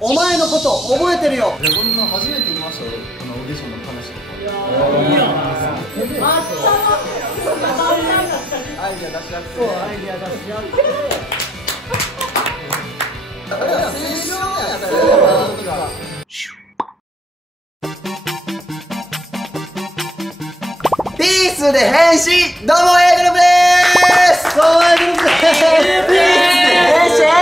お前のこと覚えてるよ。こんな初めて言いましたよ、このオーディションの話とか。いいよな。アイディア出し合って。そう、アイディア出し合って。あれは青春やったよ。ピースで変身。どうも A グループです。どうも A グループです。ピースで変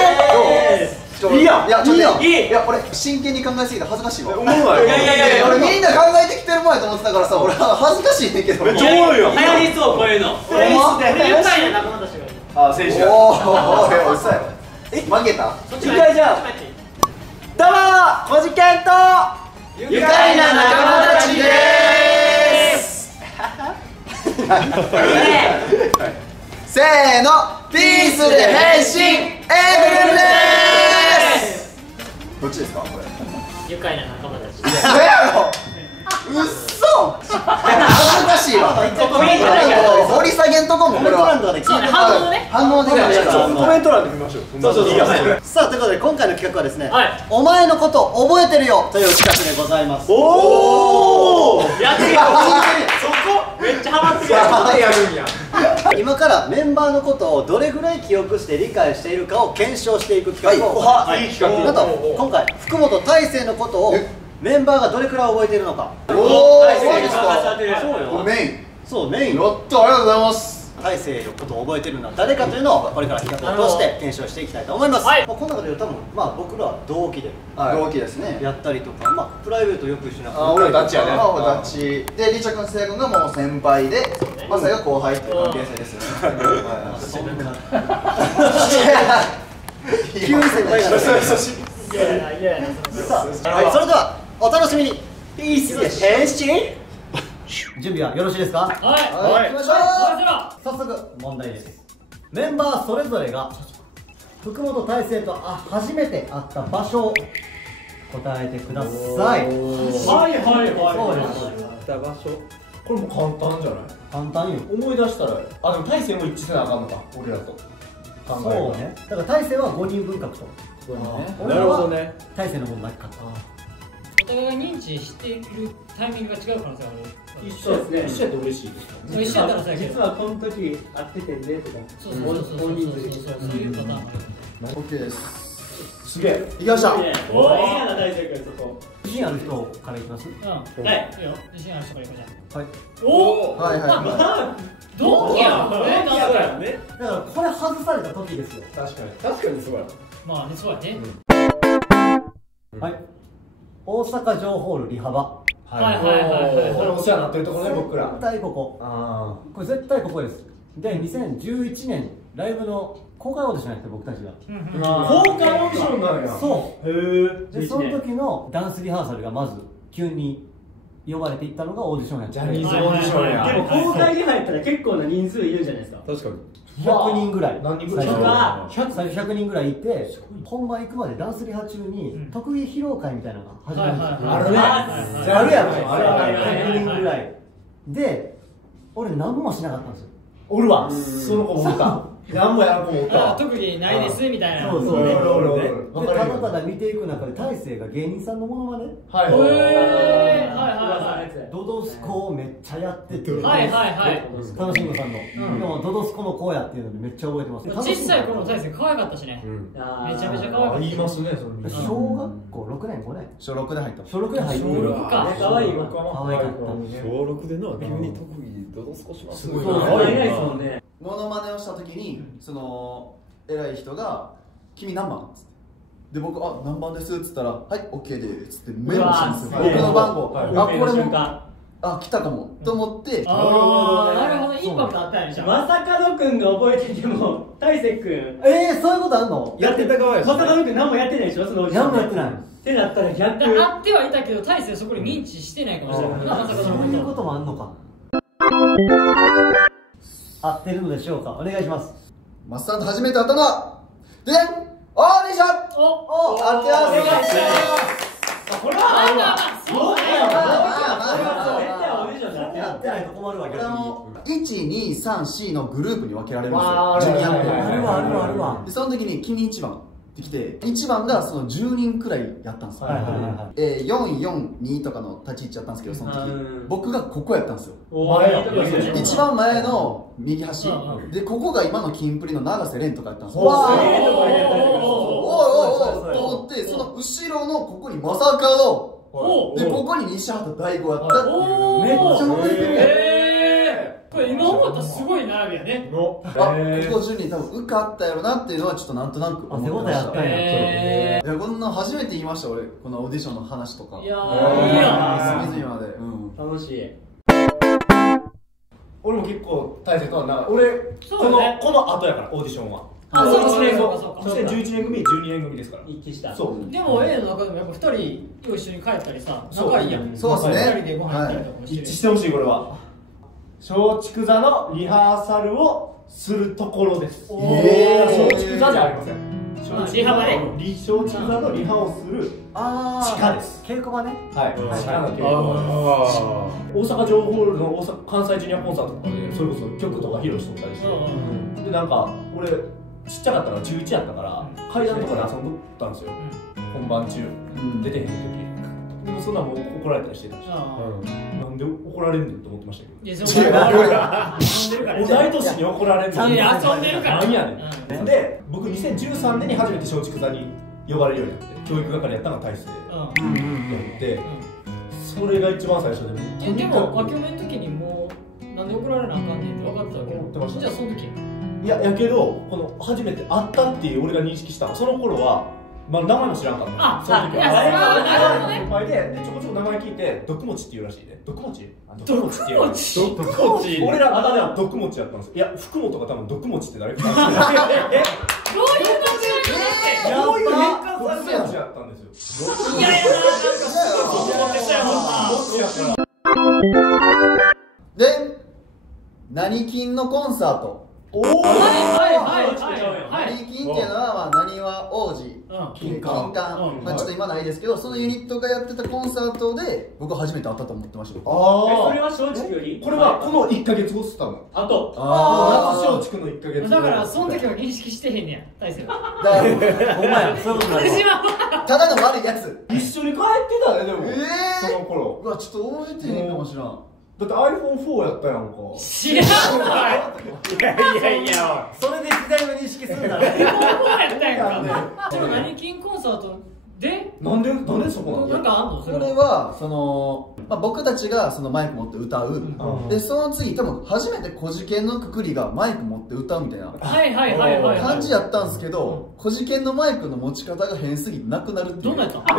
身。いいよ、いや、ちょっといや、俺真剣に考えすぎて恥ずかしいわ。思うわ。いやいや、俺みんな考えてきてるもんやと思ってたからさ、俺恥ずかしいねんけど。めっちゃおもろいよ。流行りそう、こういうの。ピースで変身。仲間たちが。あ、選手や。おお、おいしそうやろ。負けた。一回じゃあ。どうも、コジケンと愉快な仲間たちです。せーの、ピースで変身。A グループです。どっちですか、これ。愉快な仲間たち。そうやろ。うっそ。恥ずかしいわ。掘り下げんとこもこれは。反応できない。コメント欄で見ましょう。そうそうそう。さあ、ということで今回の企画はですね、お前のこと覚えてるよという企画でございます。おお。やってるよ。そこめっちゃハマってる。やるんや。今からメンバーのことをどれぐらい記憶して理解しているかを検証していく企画を行います。いい企画。あと今回福本大成のことをメンバーがどれくらい覚えているのか。おお、そうですか。そうよ。メイン。そう、メイン。やった、ありがとうございます。大成のことを覚えてるのは誰かというのをこれから企画を通して検証していきたいと思います。この中でいうと多分僕らは同期で同期ですね。やったりとか、プライベートよく一緒にやって。俺はダッチやね。俺ダッチで、リチャ君、せい君がもう先輩で、マサイが後輩っていう関係性ですよね。急に先輩が。それではお楽しみに。ピースで変身。準備はよろしいですか。はい、行きましょう。早速問題です。メンバーそれぞれが福本大成と初めて会った場所を答えてください。はいはいはい。そうです。会った場所。これも簡単じゃない。簡単よ。思い出したら、でも大成も一致せなあかんのか、俺らと。そうね。だから大成は5人分獲得。なるほどね。大成のものなかった。お互いが認知しているタイミングが違う可能性がある。一緒ですね。一緒やって嬉しい。一緒やったらさ、実はこの時会っててねとか。そうそういうパターンもある。オッケーです。すげえ。行きました。おー、いいやな大成君そこ。自信ある人からいきます。はい。いいよ。自信ある人からいこうじゃん。はい。おお。はいはい。同期やん。そうやね。だからこれ外された時ですよ。確かにそうや。まあね、そうやね。はい。大阪城ホールリハバ。はいはいはいはい。これお世話になってるところね、僕ら。絶対ここ。これ絶対ここです。で、2011年ライブの公開オーディションやって僕たちが。公開オーディションなんや。そう。へえ。で、その時のダンスリハーサルがまず急に呼ばれていったのがオーディションやった。ジャニーズオーディションや。でも公開で入ったら結構な人数いるんじゃないですか。確かに。100人ぐらい。何人ぐらい？最初100人ぐらいいて、本番行くまでダンスリハ中に特技披露会みたいなのが始まるんですよ。あるね。あるやろ。100人ぐらいで、俺何もしなかったんですよ。おるわ。その子もおった。何もやる子もおった。特技ないですみたいな。そうそう。おる。で、ただただ見ていく中で大成が芸人さんのモノマネ、はい。ドドスコをめっちゃやってて、はいはいはい。楽しみさんの、でもドドスコの子やっていうのでめっちゃ覚えてます。小さい頃の大成可愛かったしね。めちゃめちゃ可愛かった。言いますね、その小学校6年5年小6で入った。小6で入ってる。小6か。可愛いわ。可愛かった。小6でな、急に特技ドドスコします。すごい。可愛いですもんね。モノマネをした時に、その偉い人が「君何番?」っつってで僕「何番です」っつったら「はい OK で」っつってメモしたんですよ、僕の番号。これも来たかもと思って。なるほど、インパクトあったやん。まさかのくんが覚えてても大成くんそういうことあんの？やってた側やし。まさかのくん何もやってないでしょ、その何もやってないってなったら逆。あってはいたけど大成そこに認知してないかもしれないな。まさかそういうこともあんのか。合ってるのでしょうか。お願いします。マスさんと初めて会ったのはでオーディション。お、合ってます。これはそうだよ。やってないと困るわけ。これ1、2、3、4のグループに分けられるんですよ。あるわ。でその時に君1番てきて、1番がその10人くらいやったんですよ。442とかの立ち位置やったんですけど、その時僕がここやったんですよ。一番前の右端で、ここが今のキンプリの永瀬廉とかやったんですよ。おいおいおいと思って、その後ろのここにまさかので、ここに西畑大吾やったっていう。めっちゃ覚えてる。これ今思ったらすごい並びやね。ここ10人多分受かったやろなっていうのはちょっとなんとなく思ってました。いや、こんな初めて言いました俺、このオーディションの話とか。いやー、隅々まで。楽しい。俺も結構大切なのは、俺この後やからオーディションは。あ、そう2011年組、12年組ですから。一致した。そう。でも A の中でもやっぱ2人と一緒に帰ったりさ、仲いいやん。そうですね。2人でご飯行ったりとかもしてる。一致してほしいこれは。松竹座のリハーサルをするところです。松竹座じゃありません。リハ場ね。松竹座のリハをする地下です。稽古場ね。はい。地下の稽古場。大阪城ホールの関西ジュニアコンサートとかでそれこそ曲とか披露しとったりして、でなんか俺ちっちゃかったから中1やったから階段とかで遊んどったんですよ。本番中出てへん時。でもそんなもう怒られたりしてたし、なんで怒られんねんと思ってましたけど。いや、そうだ。同い年に怒られんねん。いや、遊んでるから。何やねん。で、僕2013年に初めて松竹座に呼ばれるようになって、教育係やったのが大勢やって、それが一番最初で。でも、明け目の時にもう、なんで怒られなあかんねんって分かってたわけ。思ってました。じゃあ、その時。いや、やけど、この初めて会ったっていう俺が認識したの、その頃は。まあ名前も知らんかった。あ、その時は。なるほどね。先輩で、ちょこちょこ名前聞いて、毒持ちっていうらしいね。毒持ち？毒持ちっていう。毒持ち。俺らあだ名は毒持ちやったんですよ。いや、福本が多分毒持ちって誰か。どういう感じ？どういう変換されたやつやったんですよ。いやいや、なんかすごい思ってたよな。で、何金のコンサート。おお。はい。何金っていうのは、まあ、何は王子。金管、まあちょっと今ないですけど、そのユニットがやってたコンサートで僕初めて会ったと思ってました。ああ、それは松竹より？これはこの1ヶ月後っすたの。あと。夏松竹の1ヶ月後。だからその時は認識してへんねや、大勢は。だからお前そういうことない。ただの悪いやつ。一緒に帰ってたねでも。その頃。うわちょっと覚えてへんかもしらん。だって iPhone4 やったやんか。知らんわ。いやそれで時代の認識するんだね。iPhone4 やったやんか。でも何金コンサートでなんでそこなの？なんかあんの？これはその、まあ、僕たちがそのマイク持って歌う、でその次多分初めてこじけんのくくりがマイク持って歌うみたいな感じやったんですけど、こじけんのマイクの持ち方が変すぎてなくなるっていう。どんなやったの？そ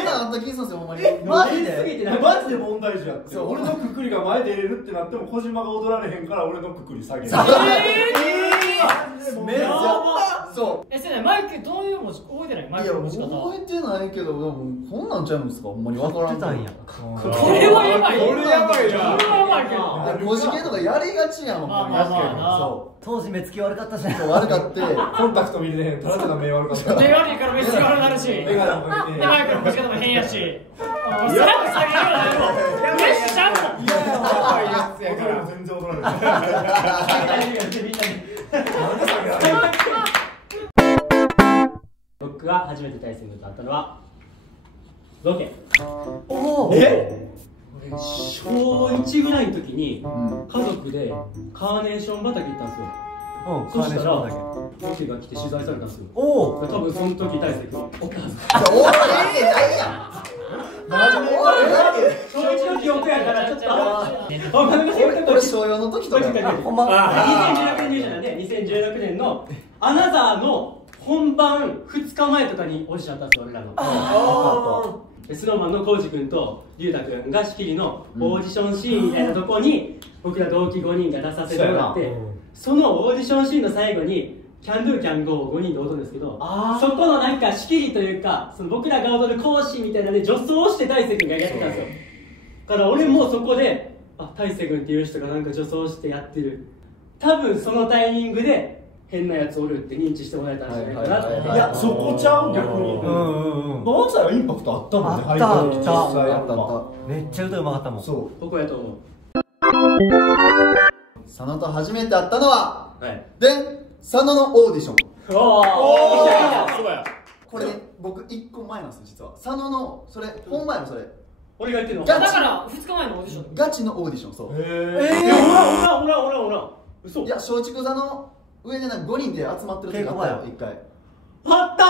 んなんあった気がするんですよほんまに。マジで問題児やって。俺のくくりが前出れるってなっても小島が踊られへんから俺のくくり下げる。めっちゃそう。それマイクどういう覚えてない？マイクの持ち方は。覚えてないけど、でもこんなんちゃうんですかほんまに分からん。これはやばい。これやばいな。これはやばいけど。こじけとかやりがちやんほんまに。そう当時目つき悪かったじゃん。悪かって。コンタクト見れへん。ただただ目悪かった。目悪いから目つき悪くなるし。目がなんか見て。マイクの持ち方も変やし。最後下げるよな。嬉しちゃうもん。やばいやつやから。全然踊られない。僕が初めて大勢君と会ったのはロケ。小1ぐらいの時に家族でカーネーション畑行ったんですよ。そしたらロケが来て取材されたんですよ。多分その時大勢君はおったはず。小1の記憶やからちょっと俺小4の時とか2016年なんで2016年のアナザーの本番2日前とかにオーディションあったんですよ俺らの。SnowMan のコウジ君とリュウタ君が仕切りのオーディションシーンみたいなとこに僕ら同期5人が出させてもらって、そのオーディションシーンの最後にキャンドゥキャンゴーを5人で踊るんですけど、そこのなんか仕切りというかその僕らが踊る講師みたいなので女装をして大勢君がやってたんですよ。だから俺もそこで大勢君っていう人がなんか女装してやってる、多分そのタイミングで変なやつおるって認知してもらえたんじゃないかなって。いやそこちゃう逆に。漫才はインパクトあったもんね。あっためっちゃ歌うまかったもん。そうここやと思う。佐野と初めて会ったのははい。で佐野のオーディション。おおそうや。これね僕1個前なんですよ実は。佐野のそれ本前のそれ俺が言ってるのだから2日前のオーディションガチのオーディション。そうほら嘘いや松竹座の上でなんか5人で集まってる時があったよ1回。あった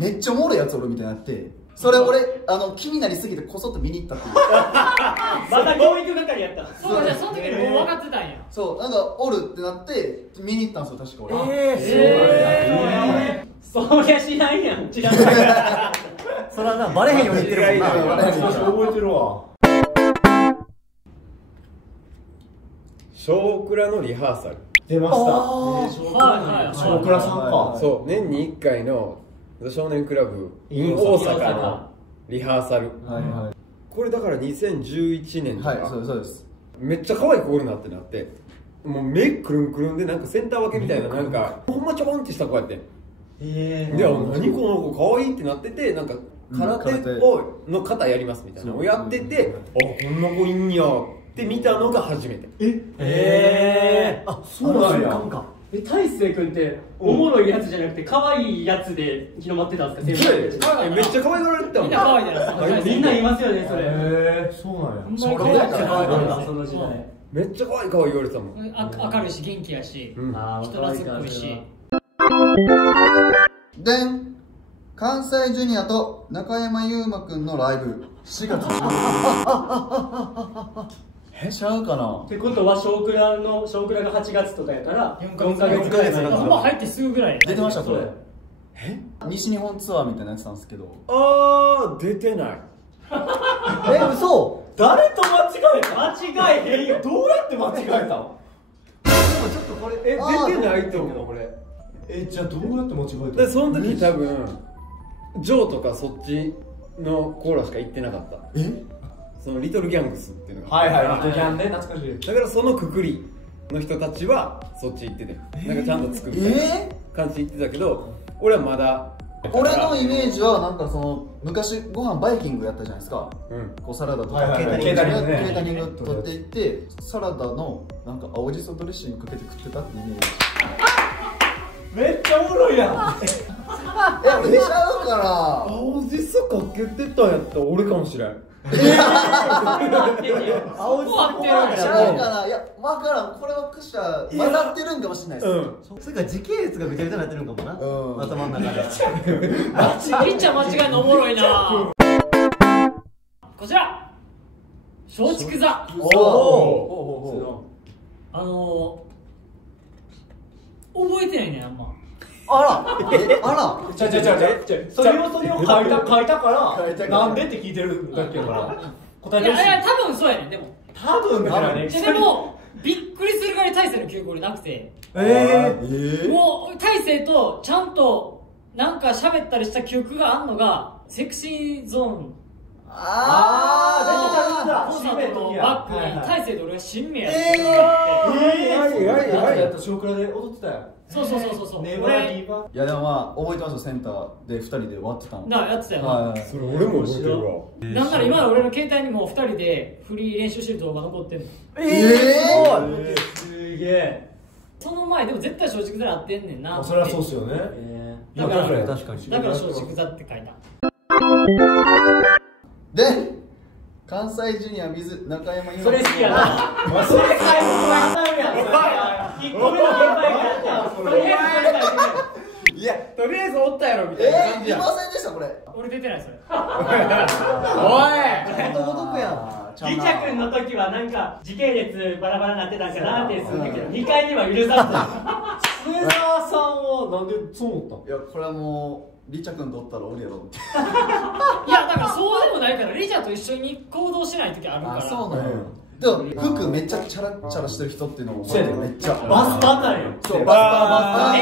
めっちゃおもろいやつおるみたいになって、それ俺気になりすぎてこそっと見に行ったっていう。また教育係やったそうじゃあその時にもう分かってたんや。そうなんかおるってなって見に行ったんですよ確か俺。そりゃ知らんやん違うそれはなバレへんように言ってるもんな。覚えてるわ。少クラのリハーサル。出ました。はい小倉さんか。そう、年に1回の少年クラブ in 大阪のリハーサル。はいはいこれだから2011年とか、はいそうです。めっちゃ可愛い子おるなってなって、もう目くるんくるんでなんかセンター分けみたいな、なんかほんまちょこんってした子やって。で、何この子可愛いってなってて、なんか空手をの方やりますみたいなのをやってて、あ、こんな子いんやって見たのが初めて。あ、そうなんや。大勢君っておもろいやつじゃなくて可愛いやつで広まってたんですか？めっちゃ可愛がられてたもん。みんな可愛いじゃないですか。みんないますよねそれ。そうなんや。ほんまに可愛いめっちゃ可愛かったその時代。めっちゃ可愛い言われてたもん。明るいし元気やし、人懐っこいし。でん関西ジュニアと中山優馬くんのライブ4月15日ちゃうかな。ってことは少クラが8月とかやから4ヶ月ぐらい前ほんま入ってすぐぐらい出てましたそれ。西日本ツアーみたいなやつなんですけど。あー、出てない。嘘。誰と間違えた？間違えへんよ。どうやって間違えたの？ちょっとこれ出てないと思うこれ。じゃあどうやって間違えたの？でその時多分ジョーとかそっちのコーラしか行ってなかった。そのリトルギャングスっていうのがはいはい、リトルギャンね、懐かしい。だからそのくくりの人たちはそっち行ってて、なんかちゃんと作るみたいな感じで行ってたけど、俺はまだ俺のイメージはなんかその昔ご飯バイキングやったじゃないですか。こうサラダとかケータリング取っていってサラダのなんか青じそドレッシングかけて食ってたってイメージ。めっちゃおもろいやん。俺ちゃうから青じそかけてたんやったら俺かもしれん。青じそ怖ってるちゃうかな。いや分からん、これはくしゃ混ざってるんかもしれないです。それから時系列がぐちゃぐちゃになってるんかもな、頭の中で。りっちゃん間違えるのおもろいな。こちら松竹座。覚えてないねあんま。あらちゃそれを書いたからなんでって聞いてるだけやから答えてほしい。いや多分そうやね。でも多分だからね。でもびっくりするぐらい大勢の記憶俺なくて、もう大勢とちゃんとなんか喋ったりした記憶があんのがセクシーゾーンコンサートのバックに大勢と俺が新名やってやった少クラで踊ってたよ。そう。いやでもまあ覚えてますよ、センターで2人で割ってたの。だからやってたよな。それ俺も覚えてるわ。なんなら今の俺の携帯にも2人でフリー練習してる動画残ってんの。すげえ。その前でも絶対松竹座で会ってんねんな。それはそうっすよね。だから確かに。だから松竹座って書いた。で関西ジュニア水中山優馬。それ好きやな。それ最後の当たるやん。1個目の現場やから。いや、とりあえずおったやろみたいな感じやん。いませんでしたこれ。俺出てないそれ。男男やん。リチャ君の時はなんか時系列バラバラなってたんかなってするけど2回目は許さ末澤さんはなんでそう思っいやこれはもうリチャ君とおったらおるやろって。いやだからそうでもないから、リチャと一緒に行動してない時あるから。そうなんや。でも服めっちゃチャラチャラしてる人っていうのもそうやねめっちゃバスパンなんよ。そうバスパ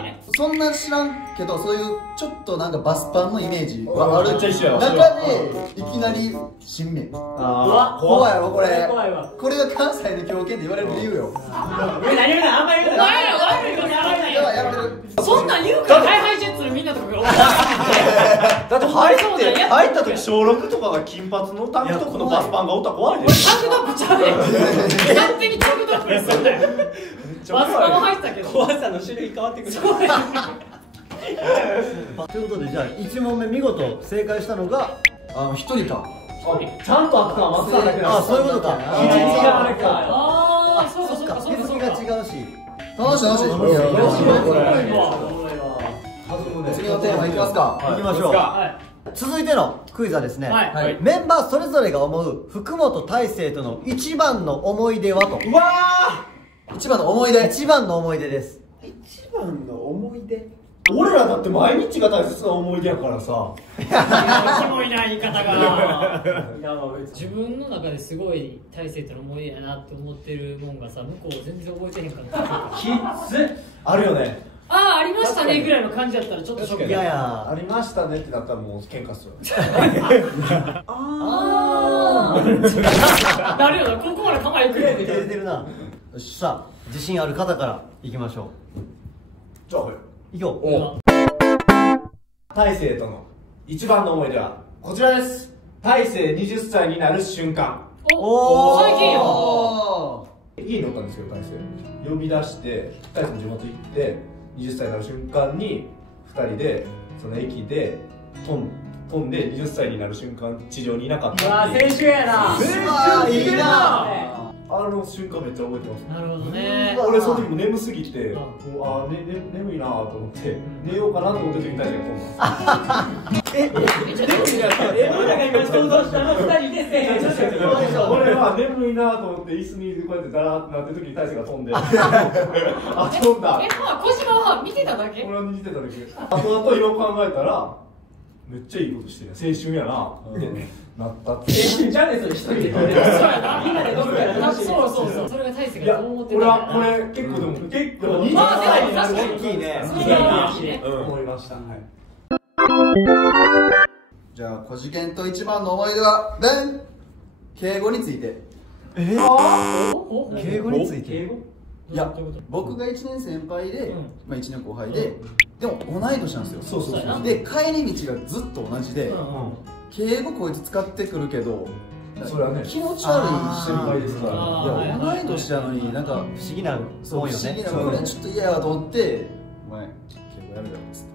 ンね。そんな知らんけど、そういうちょっとなんかバスパンのイメージがあるめっちゃ一緒や中でいきなり新名。た。怖いやろこれ。怖いわ。これが関西の狂犬で言われる理由よ。何言うな、あんまり言うな。悪いことやらないよ。やられる。そんなん言うからハイハイジェッツのみんなとかがだって入った時小6とかが金髪のタンクトップのバスパンがおったら怖いで。タンクトップちゃうで。勝手にタンクトップにすんだよ。バスタも入ったけど怖さの種類変わってくる。ということでじゃあ1問目見事正解したのが1人か。ちゃんとあった松さんだけだ。そういうことか。一日があれか。ああそうかそうかそうか日付が違うし。楽しい楽しい。次のテーマいきますか。いきましょう。続いてのクイズはですね、メンバーそれぞれが思う福本大晴との一番の思い出はと。うわ一番の思い出。一番の思い出です。一番の思い出。俺らだって毎日が大切な思い出やからさ。キモいな言い方が。自分の中ですごい大勢との思い出やなって思ってるもんがさ、向こう全然覚えてへんからきつっ。あるよね。ああありましたねぐらいの感じだったらちょっとショック。いやいやありましたねってなったらもう喧嘩する。ああ。なるよな、ここまで構えてくれて出てるな。よし、さあ自信ある方からいきましょじゃあう。いこう。大勢との一番の思い出はこちらです。大勢20歳になる瞬間。おお最近よ。家におったんですよ。大勢呼び出して大勢の地元行って20歳になる瞬間に2人でその駅で飛んで20歳になる瞬間地上にいなかったっていう。青春やな。青春いいな。あの瞬間めっちゃ覚えてます。なるほどね。俺その時も眠すぎて、もう眠いなと思って寝ようかなと思ってる時に大勢が飛んだんです。俺らが今想像したの2人でせえへん。俺は眠いなと思って椅子にこうやってダラーってなってる時に大勢が飛んであ、飛んだ。小島は見てただけ？俺は見てただけ。あとあと今考えたらめっちゃいいことしてる。青春やなってなったって。青春じゃねそれ一人で。そうやな。みんなでどっかで楽しい。そうそうそう。それが大勢いや、がどう思ってた俺はこれ結構でも結構20まあでも歳になる確かに大きいね。思いました。はい。じゃあ小事件と一番の思い出は敬語について。敬語について。いや僕が1年先輩で、まあ、1年後輩で、でも同い年なんですよ。そうそうそう。で帰り道がずっと同じで、敬語こいつ使ってくるけどそれはね気持ち悪い先輩ですから。いや同い年なのになんか不思議な思いよね。これちょっと嫌やと思って「お前敬語やめろよ」っつって。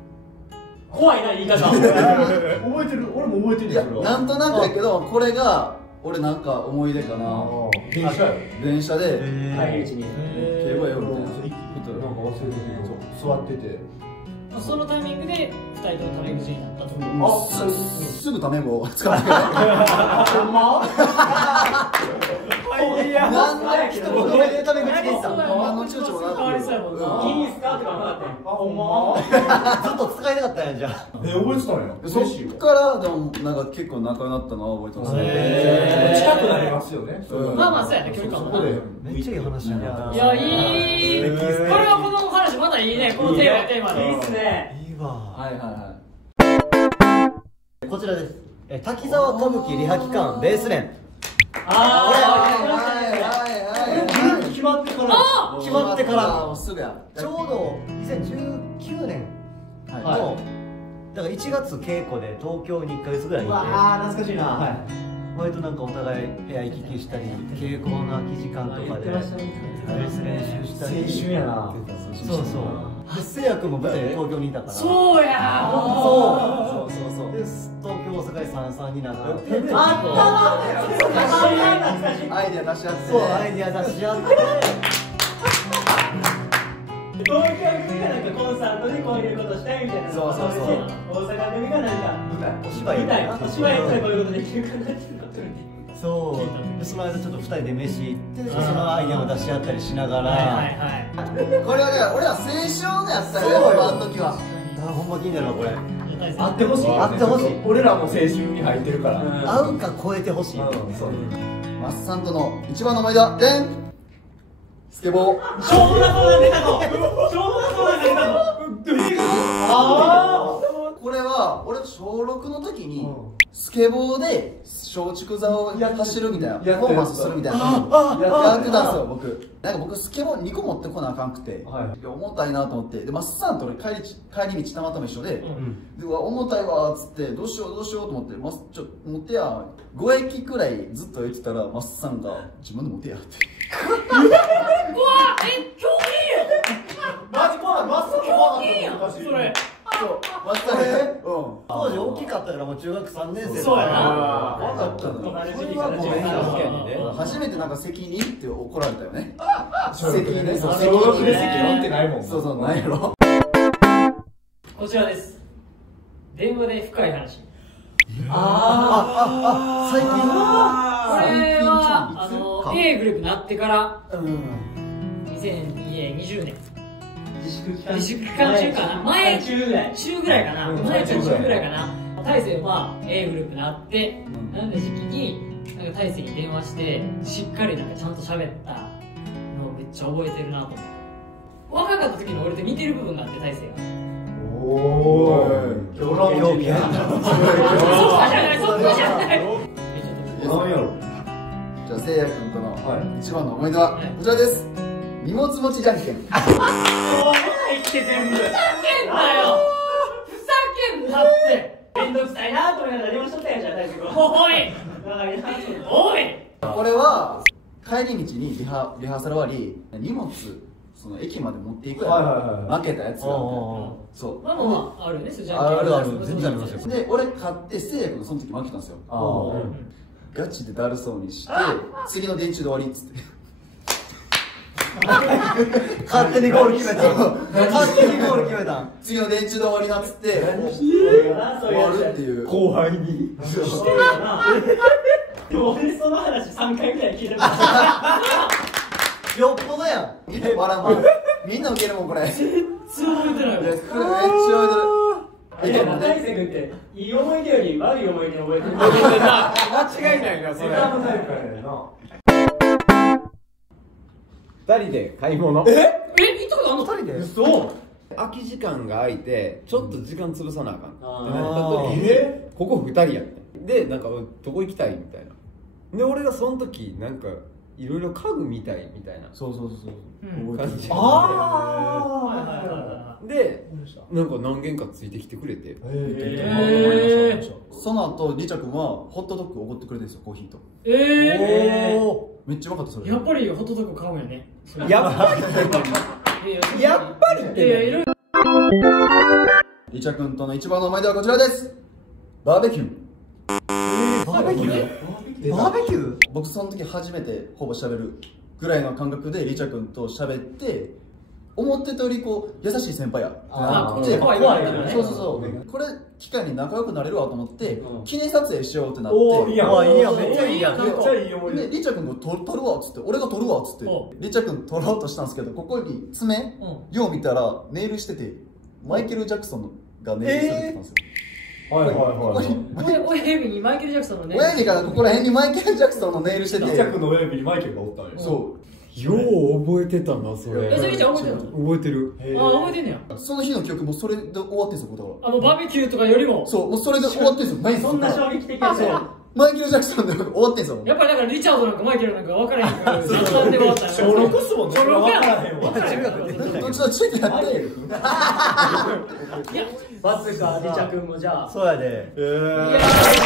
怖いな言い方。覚えてる。俺も覚えてる。いやなんとなくやけどこれが俺なんか思い出かな。電車よ。電車で帰り道に。敬語やよみたいな。なんか忘れてるけど座ってて。そのタイミングで2人ともタメ口になったと。すぐタメ語使ってくれ。ほんま？いや、なんで一言目でタメ口で言ったの？何の躊躇もなく。変わりそうやもんな。いいんすかとかなかったよ。あ、ほんま？ずっと使いたかったんやじゃあ。覚えてたのよ。そっからでもなんか結構仲良くなったのは覚えてますね。近くなりますよね。まあまあそうやね、距離感も。めっちゃいい話やな。いや、いい。これはこの話まだいいね、このテーマで。いいっすね。いいわ。はいはいはい。こちらです。滝沢歌舞伎リハ期間レース連。決まってから決まってからすぐや。ちょうど2019年のだから1月稽古で東京に1ヶ月ぐらいいて、懐かしいな。割となんかお互い部屋行き来したり稽古の空き時間とかでレース練習したり。青春やな。そうそう。せいや君も舞台で東京にいたから。そうや。そうで東京大阪で33になってアイデア出し合って。そうアイデア出し合って東京組がなんかコンサートでこういうことしたいみたいな。そうそうそう。大阪組がなんかお芝居お芝居やったらこういうことできるかなってなってるんで。そうでその間ちょっと2人で飯行ってそのアイデアを出し合ったりしながらこれはね俺は青春のやったよねあの時は。ほんま気になるわこれ。会ってほしい。会ってほしい。俺らも青春に入ってるから。会うか超えてほしい。マッサンとの一番の思い出はスケボー。ちょうどなそうなんでたの。ちょうどなそうなんでたの。これは俺小6の時にスケボーで松竹座を走るみたいなパフォーマンスするみたいなやってたんですよ僕。なんか僕スケボー2個持ってこなあかんくて重たいなと思って、でマッサンと俺帰り道たまたま一緒でうわ重たいわっつってどうしようと思ってちょっと持ってや5駅くらいずっと言ってたらマッサンが自分で持てやって。うわ、競輪それそうまさに当時大きかったからもう中学3年生そうやな分かったの同じ時期から13初めてなんか席に行って怒られたよね席にね小学で席乗ってないもん。そうそうなんやろこちらです。電話で深い話。最近これはA グループになってから2020年自粛期間中かな、前週ぐらいかな、前中ぐらいかな。大勢は A グループになってなんで時期になんか大勢に電話してしっかりなんかちゃんと喋ったのをめっちゃ覚えてるなと思って。若かった時の俺と似てる部分があって、大勢が。おーい。狂気何やろ。じゃあせいや君との一番の思い出はこちらです。荷物持ちじゃんけん。お前生きて全部ふざけんなよ、ふざけんなって。めんどくさいなと思いながら電話しとったやんじゃん大輔君。おいおい、これは帰り道にリハーサル終わり荷物その駅まで持っていくやろ負けたやつがそうまあまああるね、じゃあるある全然ありますよ。で俺買ってせいや君その時負けたんですよ。ガチでだるそうにして次の電柱で終わりっつって勝手にゴール決めた。勝手にゴール決めた。次の電柱で終わりなっつって終わるっていう後輩にでも俺その話3回ぐらい聞いたよっぽどやん。笑まんみんな受けるもんこれめっちゃ覚えてない覚えてる大輔君っていい思い出より悪い思い出覚えてる。間違いないなそれ。2人で買い物。行ったことあんの？2人で？嘘。空き時間が空いてちょっと時間潰さなあかんってなった時にここ2人やったでなんかどこ行きたいみたいなで俺がその時なんかいろいろ家具みたいなそう感じでなんか何軒かついてきてくれてその後リチャ君はホットドッグおごってくれてるんですよコーヒーとめっちゃうまかったそれやっぱりホットドッグ買うんやね。やっぱりやっぱりってリチャ君との一番の思い出はこちらです。バーベキュー。バーベキュー？僕その時初めてほぼ喋るぐらいの感覚でリチャ君と喋って思ってたよりこう優しい先輩やこっちで怖いよね。そうこれ機会に仲良くなれるわと思って記念撮影しようってなっておーいいやんいいやんめっちゃいいやん。めっちゃいい思い出でリチャ君が撮るわっつって俺が撮るわっつってリチャ君撮ろうとしたんですけどここに爪よう見たらネイルしててマイケル・ジャクソンがネイルされてたんですよ。親指にマイケル・ジャクソンのね。親指からここら辺にマイケル・ジャクソンのネイルしててリチャ君の親指にマイケルがおったんよ。そうよう覚えてたなそれ。それじゃ覚えてるの？覚えてる。覚えてんねや。その日の記憶もそれで終わってんすよだからもうバーベキューとかよりもそうもうそれで終わってんすよそんな衝撃的なマイケル・ジャクソンで終わってんすよやっぱりだからリチャードなんかマイケルなんか分からへんから絶対で終わった小6っすもんね。小6や分からへんわ。どっちのついてやってバツかリチャ君もじゃあそうやで。いや分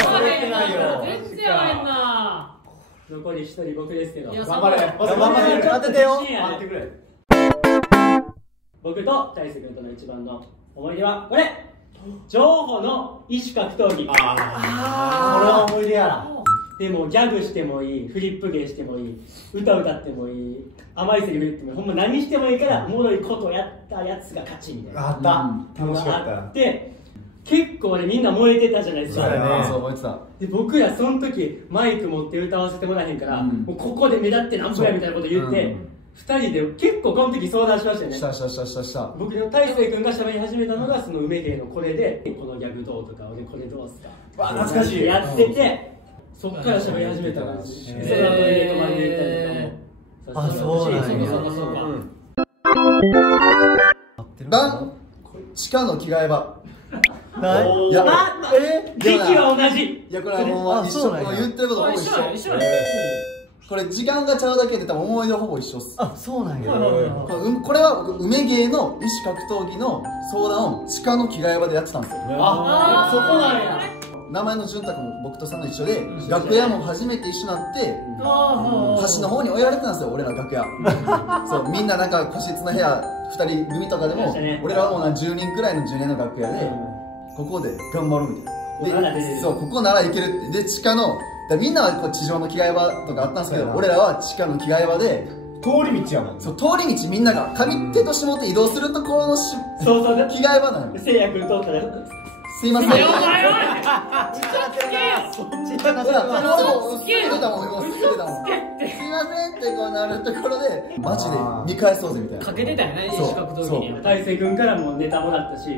からへんな全然分からへんな。残り1人僕ですけど頑張れ。当ててよ。待ってくれ。僕と大輔君との一番の思い出はこれ情報の異種格闘技。これは思い出や。でもギャグしてもいいフリップ芸してもいい歌歌ってもいい甘いセリフ言ってもいいほんま何してもいいからおもろいことをやったやつが勝ちみたいなあった楽しかったあって結構ねみんな燃えてたじゃないですか。そう覚えてたで僕らその時マイク持って歌わせてもらえへんから、もうここで目立ってなんぼやみたいなこと言って、2人で結構この時相談しましたよね。した僕の大勢君が喋り始めたのがその梅芸のこれでこのギャグどうとか俺これどうすか懐かしいやっててそっから喋り始めたんですよ。それは家泊まりで行ったりとかもそうなんや。そうかダン地下の着替え場ないいや時期は同じ。いやこれはもう一緒言ってることほぼ一緒これ時間がちゃうだけで多分思い出ほぼ一緒っす。そうなんや。これは僕梅芸の異種格闘技の相談を地下の着替え場でやってたんですよ。そこなんや。名前の潤太君も僕とさんの一緒で楽屋も初めて一緒になって端の方に追いやられてたんですよ俺ら楽屋そうみんななんか個室の部屋2人組とかでも俺らはもう10人くらいのジュニアの楽屋でここで頑張ろうみたいなで、そうここならいけるってで地下のみんなはこう地上の着替え場とかあったんですけど俺らは地下の着替え場で通り道やもん。そう通り道みんなが上手と下手移動するところの着替え場なの。せいや君通ったらすいません。お前はちっちゃなってるな。ちっちゃなってるな。もうすげえだもん、もうすげえだもん。すいませんってこうなるところでマジで見返そうぜみたいな。かけてたよね、資格闘技に。大勢君からもネタもらったし、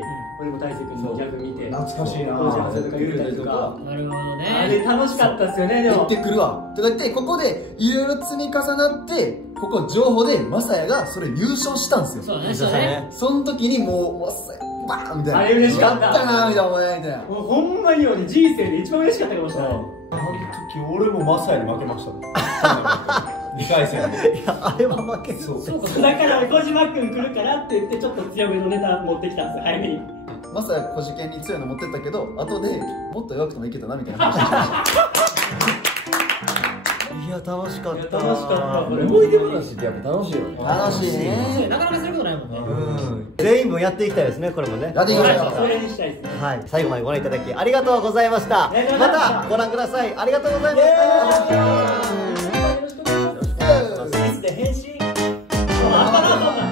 俺も大勢君のギャグ見て懐かしいな。当時はそれとか言ったりとか。なるほどね。あれ楽しかったっすよね。でも行ってくるわとか言ってここでいろいろ積み重なってここ情報でマサヤがそれ優勝したんですよ。そうね、そうね。その時にもうマサヤバーンみたいな。あれ嬉しかった。やったなみたいなお前みたいな。もうほんまに俺人生で一番嬉しかったかもしれない。あの時俺もマサヤに負けましたもん。2回戦で。いや、あれは負けそう。だから俺小島君来るからって言ってちょっと強めのネタ持ってきたんですよ、早めに。マサヤ小事件に強いの持ってったけど後でもっと弱くてもいけたなみたいな話してました。いや、楽しかった。楽しかった。思い出話ってやっぱ楽しいよね。楽しいね。なかなかすることないもんね。全員分やっていきたいですね、これもね。やっていきましょう。それにしたいですね。はい、最後までご覧いただきありがとうございました。またご覧ください。ありがとうございました。よろしくお願いします。変身。